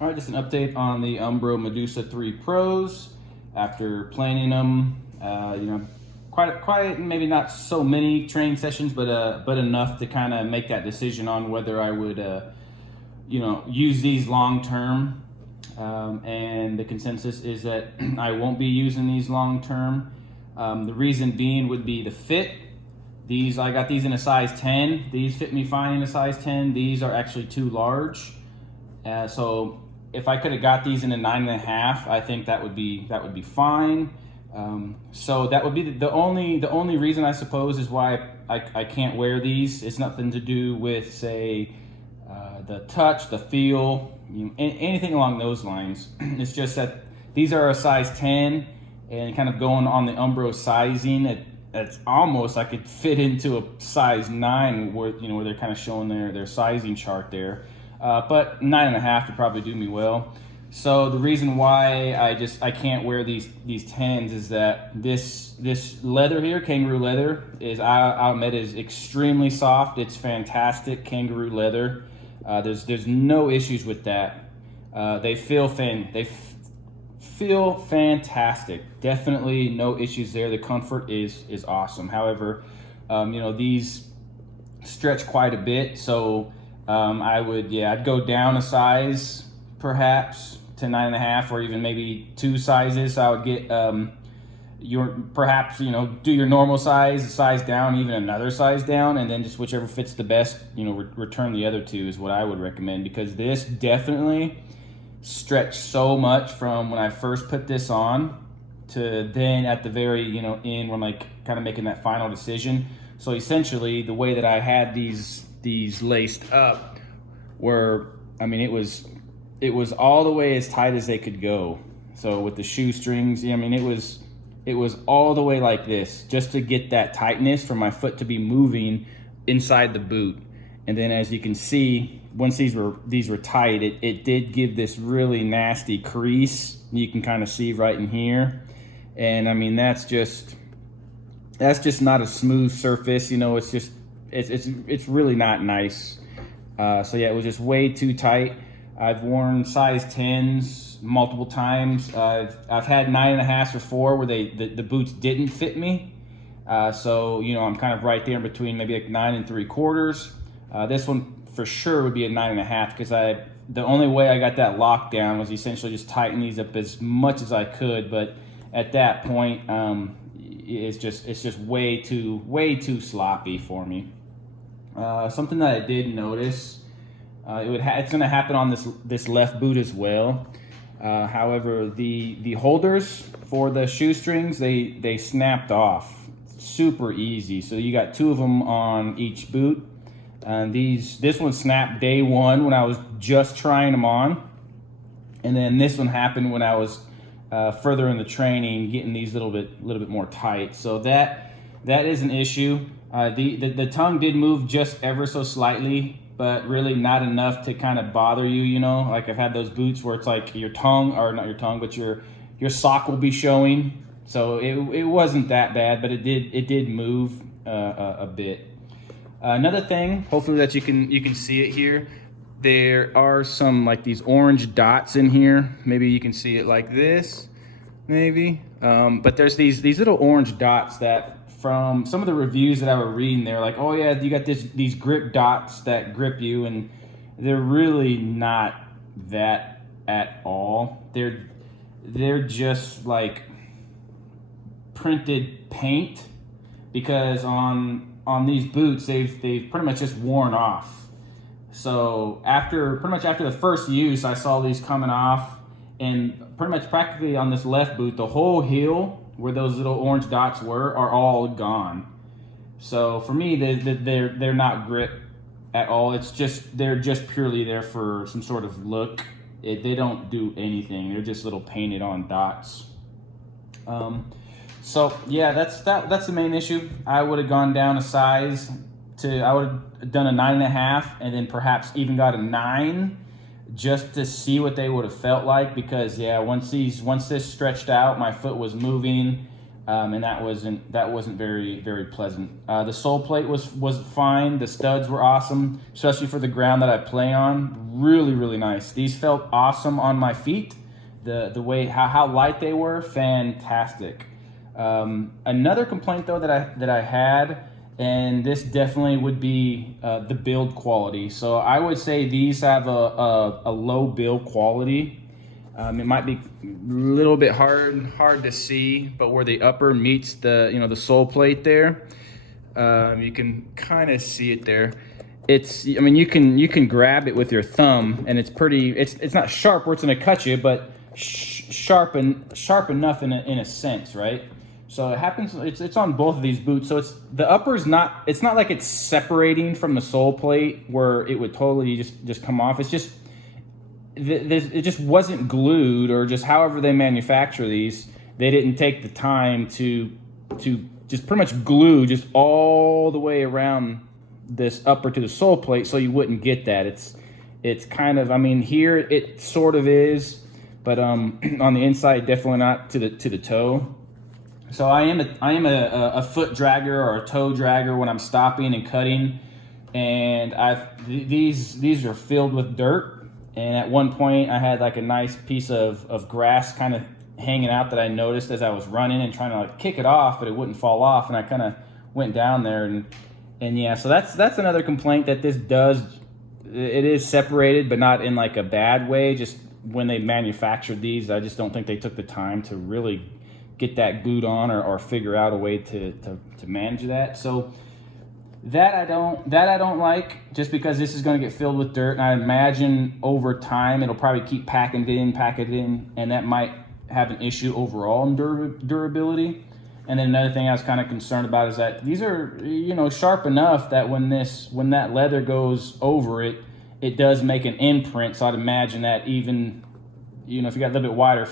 All right, just an update on the Umbro Medusae III Pros. After planning them, quite maybe not so many training sessions, but enough to kind of make that decision on whether I would use these long term. And the consensus is that I won't be using these long term. The reason being would be the fit. I got these in a size 10. These fit me fine in a size 10. These are actually too large. So if I could have got these in a 9.5, I think that would be fine. So that would be the only reason, I suppose, is why I can't wear these. It's nothing to do with, say, the touch, the feel, anything along those lines. It's just that these are a size 10, and kind of going on the Umbro sizing, it's almost I could fit into a size 9 where they're kind of showing their sizing chart there. But 9.5 would probably do me well. So the reason why I can't wear these 10s is that this leather here, kangaroo leather, I'll admit is extremely soft. It's fantastic kangaroo leather. There's no issues with that. They feel fantastic. Definitely no issues there. The comfort is awesome. However, these stretch quite a bit, so I'd go down a size perhaps to 9.5, or even maybe 2 sizes. So I would get do your normal size down, even another size down, and then just whichever fits the best, return the other 2 is what I would recommend, because this definitely stretched so much from when I first put this on to then at the very end when I'm kind of making that final decision. So essentially the way that I had these laced up were, it was all the way as tight as they could go. So with the shoestrings, it was all the way like this, just to get that tightness for my foot to be moving inside the boot. And then as you can see, once these were tight, it did give this really nasty crease. You can kind of see right in here. And that's just not a smooth surface. It's really not nice. So yeah, it was just way too tight. I've worn size 10s multiple times. I've had 9.5s before where the boots didn't fit me. So I'm kind of right there in between, maybe like 9 3/4. This one for sure would be a 9.5, because the only way I got that lockdown was essentially just tighten these up as much as I could. But at that point, it's just way too sloppy for me. Something that I did notice, it's going to happen on this left boot as well. However, the holders for the shoestrings, they snapped off super easy. So you got 2 of them on each boot. And this one snapped day 1 when I was just trying them on, and then this one happened when I was further in the training, getting these little bit more tight. So that is an issue. The tongue did move just ever so slightly, but really not enough to kind of bother you. Like I've had those boots where it's like your tongue, or not your tongue, but your sock will be showing. So it wasn't that bad, but it did move a bit. Another thing, hopefully that you can see it here, there are some like these orange dots in here. Maybe you can see it like this, maybe. But there's these little orange dots that, from some of the reviews that I were reading, they're like, oh yeah, you got these grip dots that grip you, and they're really not that at all. They're just like printed paint, because on these boots, they've pretty much just worn off. So pretty much after the first use, I saw these coming off, and pretty much practically on this left boot, the whole heel where those little orange dots are all gone. So for me, they're not grip at all. They're just purely there for some sort of look. They don't do anything. They're just little painted on dots. So yeah, that's the main issue. I would have gone down a size I would have done a 9.5, and then perhaps even got a 9, just to see what they would have felt like. Because yeah, once this stretched out, my foot was moving. and that wasn't very pleasant. The sole plate was fine. The studs were awesome, especially for the ground that I play on. Really nice. These felt awesome on my feet. The way how light they were, fantastic. Another complaint though that I had, and this definitely would be the build quality. So I would say these have a low build quality. It might be a little bit hard to see, but where the upper meets the sole plate there, you can kind of see it there. I mean, you can grab it with your thumb, and it's not sharp where it's going to cut you, but sharp enough in a sense, right? So it happens. It's on both of these boots. So the upper's not. It's not like it's separating from the sole plate where it would totally just come off. It's just it just wasn't glued, or just however they manufacture these. They didn't take the time to just pretty much glue just all the way around this upper to the sole plate, so you wouldn't get that. It's kind of, I mean, here it sort of is, but on the inside, definitely not to the toe. So I am a foot dragger or a toe dragger when I'm stopping and cutting, and these are filled with dirt. And at one point, I had like a nice piece of grass kind of hanging out that I noticed as I was running and trying to like kick it off, but it wouldn't fall off. And I kind of went down there and yeah. So that's another complaint that this does. It is separated, but not in like a bad way. Just when they manufactured these, I just don't think they took the time to really get that glued on or figure out a way to manage that. So that I don't like, just because this is going to get filled with dirt, and I imagine over time it'll probably keep packing it in, and that might have an issue overall in durability. And then another thing I was kind of concerned about is that these are, sharp enough that when that leather goes over it, it does make an imprint. So I'd imagine that even, if you got a little bit wider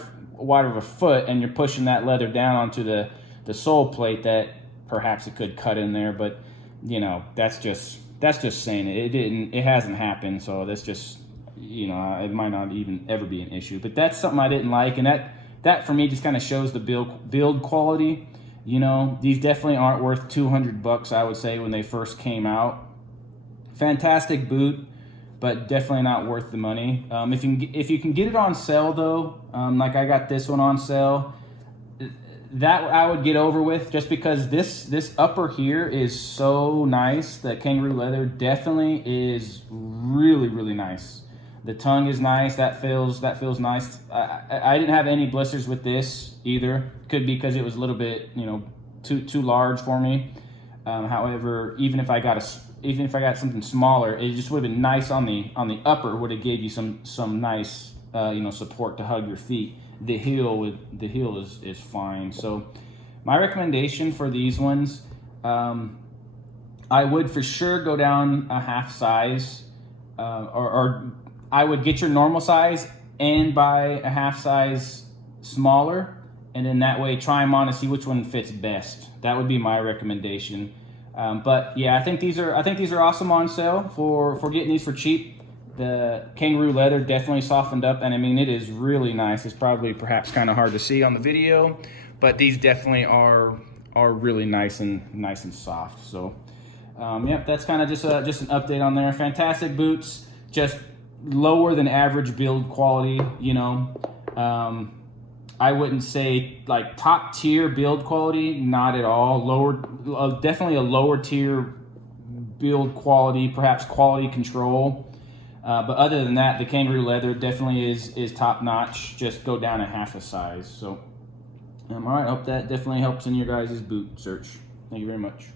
of a foot and you're pushing that leather down onto the sole plate, that perhaps it could cut in there. But that's just saying it hasn't happened. So that's just, it might not even ever be an issue. But that's something I didn't like, and that for me just kind of shows the build quality. These definitely aren't worth $200, I would say, when they first came out. Fantastic boot, but definitely not worth the money. If you can get it on sale though, like I got this one on sale, that I would get over with, just because this upper here is so nice. The kangaroo leather definitely is really nice. The tongue is nice. That feels nice. I didn't have any blisters with this either. Could be because it was a little bit too large for me. However, even if I got something smaller, it just would have been nice on the upper. Would have gave you some nice support to hug your feet. The heel is fine. So my recommendation for these ones, I would for sure go down a half size, or I would get your normal size and buy a half size smaller, and then that way try them on and see which one fits best. That would be my recommendation. But yeah, I think these are awesome on sale for getting these for cheap. The kangaroo leather definitely softened up, and I mean, it is really nice. It's probably perhaps kind of hard to see on the video, but these definitely are really nice and soft. So yep, that's kind of just an update on there. Fantastic boots, just lower than average build quality. I wouldn't say like top tier build quality, not at all. Definitely a lower tier build quality, perhaps quality control. But other than that, the kangaroo leather definitely is top notch. Just go down a half a size. So, all right, I hope that definitely helps in your guys' boot search. Thank you very much.